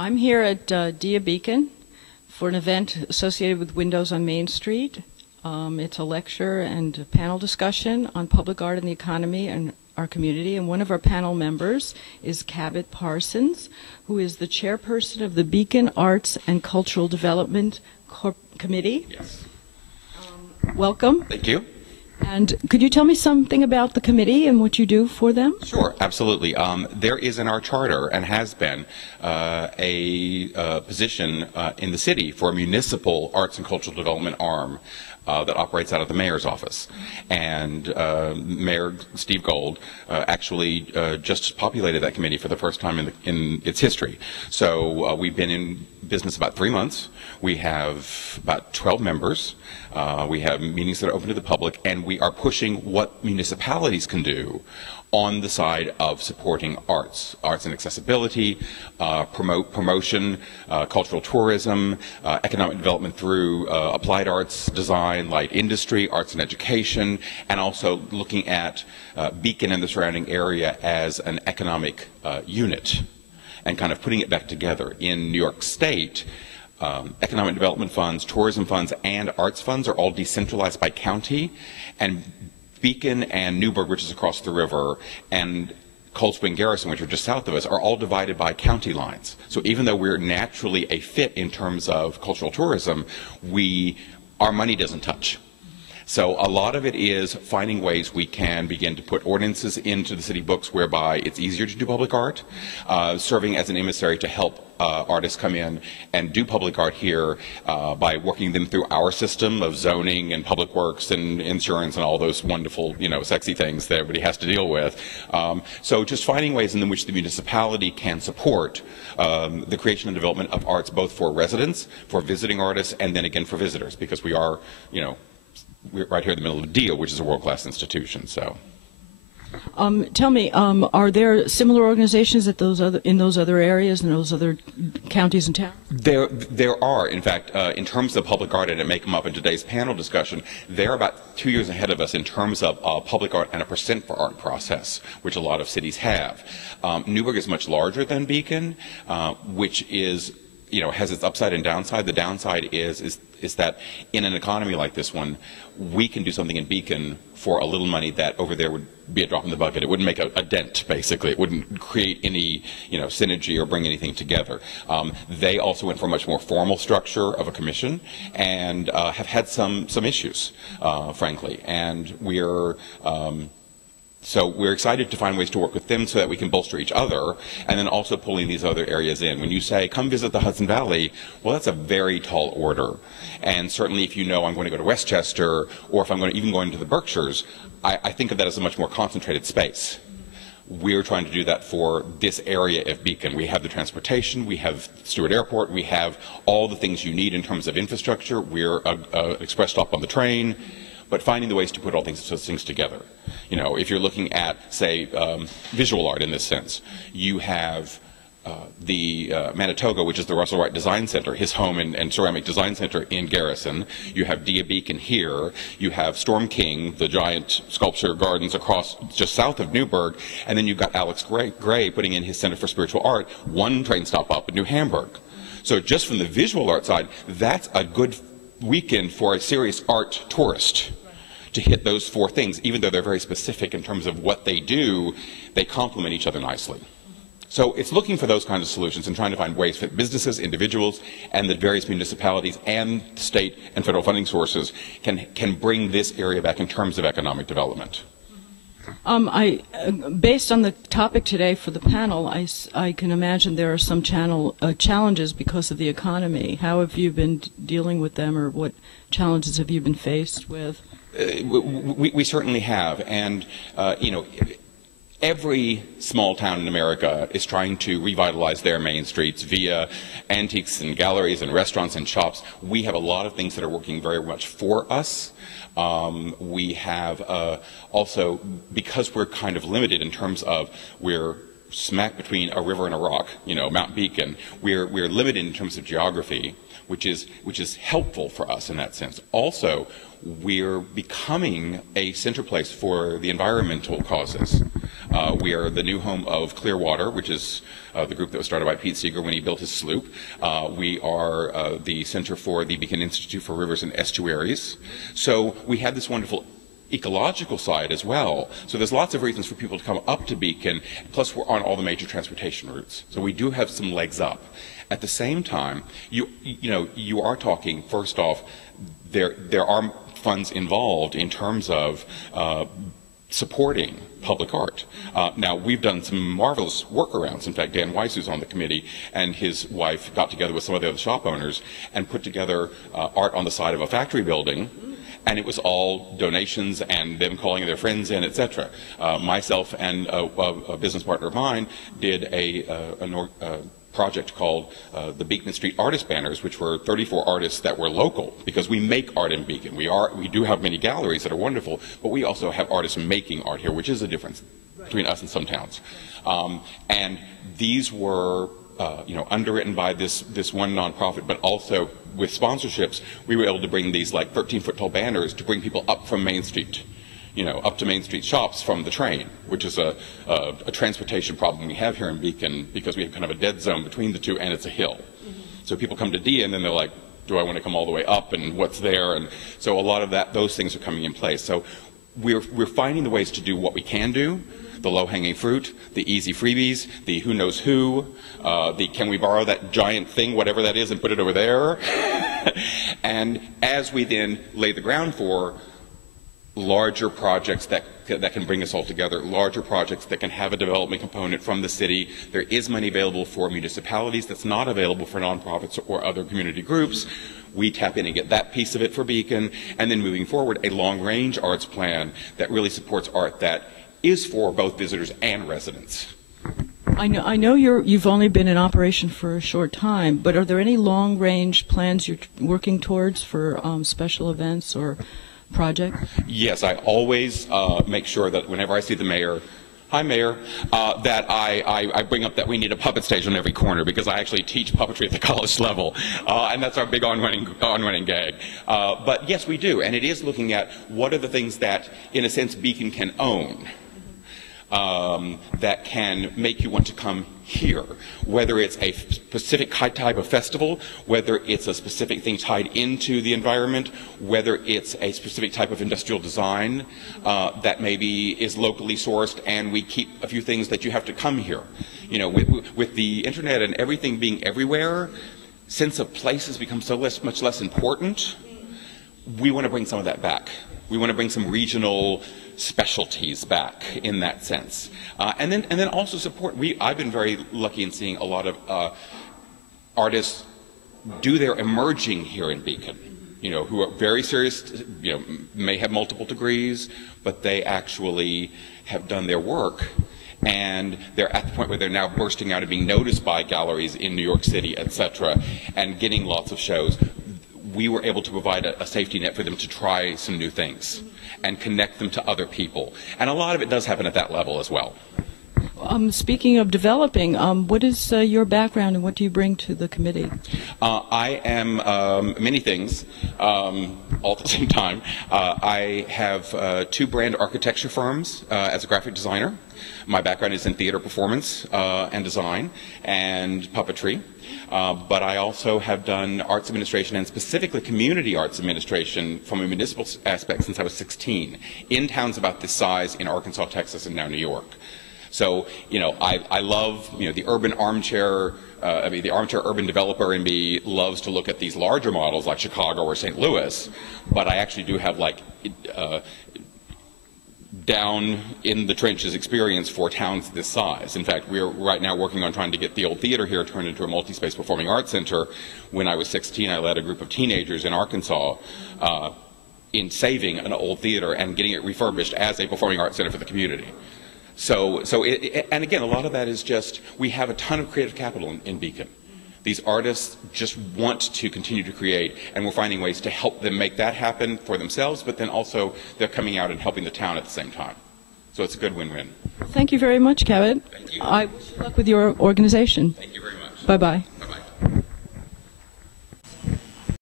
I'm here at Dia Beacon for an event associated with Windows on Main Street. It's a lecture and a panel discussion on public art and the economy and our community. And one of our panel members is Cabot Parsons, who is the chairperson of the Beacon Arts and Cultural Development Committee. Yes. Welcome. Thank you. And could you tell me something about the committee and what you do for them? Sure, absolutely. There is in our charter, and has been, a position in the city for a municipal arts and cultural development arm that operates out of the mayor's office. And Mayor Steve Gold actually just populated that committee for the first time in its history. So we've been in business about 3 months. We have about 12 members. We have meetings that are open to the public, and we are pushing what municipalities can do on the side of supporting arts and accessibility, promotion, cultural tourism, economic development through applied arts, design, light industry, arts and education, and also looking at Beacon and the surrounding area as an economic unit and kind of putting it back together. In New York State, economic development funds, tourism funds, and arts funds are all decentralized by county, and Beacon and Newburgh, which is across the river, and Cold Spring Garrison, which are just south of us, are all divided by county lines. So even though we're naturally a fit in terms of cultural tourism, our money doesn't touch. So a lot of it is finding ways we can begin to put ordinances into the city books whereby it's easier to do public art, serving as an emissary to help artists come in and do public art here by working them through our system of zoning and public works and insurance and all those wonderful, sexy things that everybody has to deal with. So just finding ways in which the municipality can support the creation and development of arts, both for residents, for visiting artists, and then again for visitors, because we are, we're right here in the middle of a deal, which is a world-class institution. So, tell me, are there similar organizations in those other areas, in those other counties and towns? There are, in fact, in terms of public art, and it may come up in today's panel discussion. They're about 2 years ahead of us in terms of public art and a percent for art process, which a lot of cities have. Newburgh is much larger than Beacon, which is, has its upside and downside. The downside is that in an economy like this one, we can do something in Beacon for a little money that over there would be a drop in the bucket. It wouldn't make a dent, basically. It wouldn't create any, synergy or bring anything together. They also went for a much more formal structure of a commission and have had some issues, frankly. And so we're excited to find ways to work with them so that we can bolster each other, and then also pulling these other areas in. When you say, come visit the Hudson Valley, well, that's a very tall order. And certainly if I'm going to go to Westchester, or if I'm even going to the Berkshires, I think of that as a much more concentrated space. We're trying to do that for this area of Beacon. We have the transportation, we have Stewart Airport, we have all the things you need in terms of infrastructure. We're an express stop on the train. But finding the ways to put all those things together. If you're looking at, say, visual art in this sense, you have the Manitoga, which is the Russell Wright Design Center, his home and ceramic design center in Garrison. You have Dia Beacon here. You have Storm King, the giant sculpture gardens across just south of Newburgh. And then you've got Alex Gray putting in his Center for Spiritual Art, one train stop up in New Hamburg. So just from the visual art side, that's a good weekend for a serious art tourist to hit those 4 things. Even though they're very specific in terms of what they do, they complement each other nicely. So it's looking for those kinds of solutions and trying to find ways that businesses, individuals, and the various municipalities and state and federal funding sources can bring this area back in terms of economic development. Based on the topic today for the panel, I can imagine there are some challenges because of the economy. How have you been dealing with them, or what challenges have you been faced with? We certainly have, and every small town in America is trying to revitalize their main streets via antiques and galleries and restaurants and shops. We have a lot of things that are working very much for us. We have also, because we're kind of limited in terms of we're smack between a river and a rock, Mount Beacon, we're limited in terms of geography, which is helpful for us in that sense. Also, we're becoming a center place for the environmental causes. We are the new home of Clearwater, which is the group that was started by Pete Seeger when he built his sloop. We are the center for the Beacon Institute for Rivers and Estuaries. So we have this wonderful ecological side as well. So there's lots of reasons for people to come up to Beacon, plus we're on all the major transportation routes. So we do have some legs up. At the same time, you are talking, first off, there are funds involved in terms of supporting public art. Now, we've done some marvelous workarounds. In fact, Dan Weiss, who's on the committee, and his wife got together with some of the other shop owners and put together art on the side of a factory building, and it was all donations and them calling their friends in, etc. Myself and a business partner of mine did a project called the Beacon Street Artist Banners, which were 34 artists that were local, because we make art in Beacon. We do have many galleries that are wonderful, but we also have artists making art here, which is a difference between us and some towns. And these were underwritten by this one nonprofit, but also with sponsorships, we were able to bring these like 13-foot tall banners to bring people up from Main Street. Up to Main Street shops from the train, which is a transportation problem we have here in Beacon, because we have kind of a dead zone between the two, and it's a hill. Mm-hmm. So people come to D, and then they're like, do I want to come all the way up, and what's there? And so a lot of those things are coming in place. So we're finding the ways to do what we can do, the low-hanging fruit, the easy freebies, the who knows who, the can we borrow that giant thing, whatever that is, and put it over there. And as we then lay the ground for larger projects that can bring us all together, larger projects that can have a development component from the city. There is money available for municipalities that's not available for nonprofits or other community groups. We tap in and get that piece of it for Beacon, and then moving forward, a long-range arts plan that really supports art that is for both visitors and residents. I know you've only been in operation for a short time, but are there any long-range plans you're working towards for special events or project? Yes, I always make sure that whenever I see the mayor, hi mayor, that I bring up that we need a puppet stage on every corner, because I actually teach puppetry at the college level, and that's our big on-running gag. But yes, we do, and it is looking at what are the things that, in a sense, Beacon can own. That can make you want to come here, whether it's a specific type of festival, whether it's a specific thing tied into the environment, whether it's a specific type of industrial design that maybe is locally sourced, and we keep a few things that you have to come here. With the internet and everything being everywhere, sense of place has become so much less important. We want to bring some of that back. We want to bring some regional specialties back in that sense, and then also support. I've been very lucky in seeing a lot of artists do their emerging here in Beacon. Who are very serious. May have multiple degrees, but they actually have done their work, and they're at the point where they're now bursting out and being noticed by galleries in New York City, etc., and getting lots of shows. We were able to provide a safety net for them to try some new things and connect them to other people. And a lot of it does happen at that level as well. Speaking of developing, what is your background and what do you bring to the committee? I am many things all at the same time. I have 2 brand architecture firms as a graphic designer. My background is in theater performance and design and puppetry. But I also have done arts administration, and specifically community arts administration from a municipal aspect, since I was 16, in towns about this size in Arkansas, Texas, and now New York. So, I love, the urban armchair, the armchair urban developer in me loves to look at these larger models like Chicago or St. Louis, but I actually do have down in the trenches experience for towns this size. In fact, we're right now working on trying to get the old theater here turned into a multi-space performing arts center. When I was 16, I led a group of teenagers in Arkansas in saving an old theater and getting it refurbished as a performing arts center for the community. And again, a lot of that is just, we have a ton of creative capital in Beacon. These artists just want to continue to create, and we're finding ways to help them make that happen for themselves, but then also they're coming out and helping the town at the same time. So it's a good win-win. Thank you very much, Cabot. Thank you. I wish you luck with your organization. Thank you very much. Bye-bye. Bye-bye.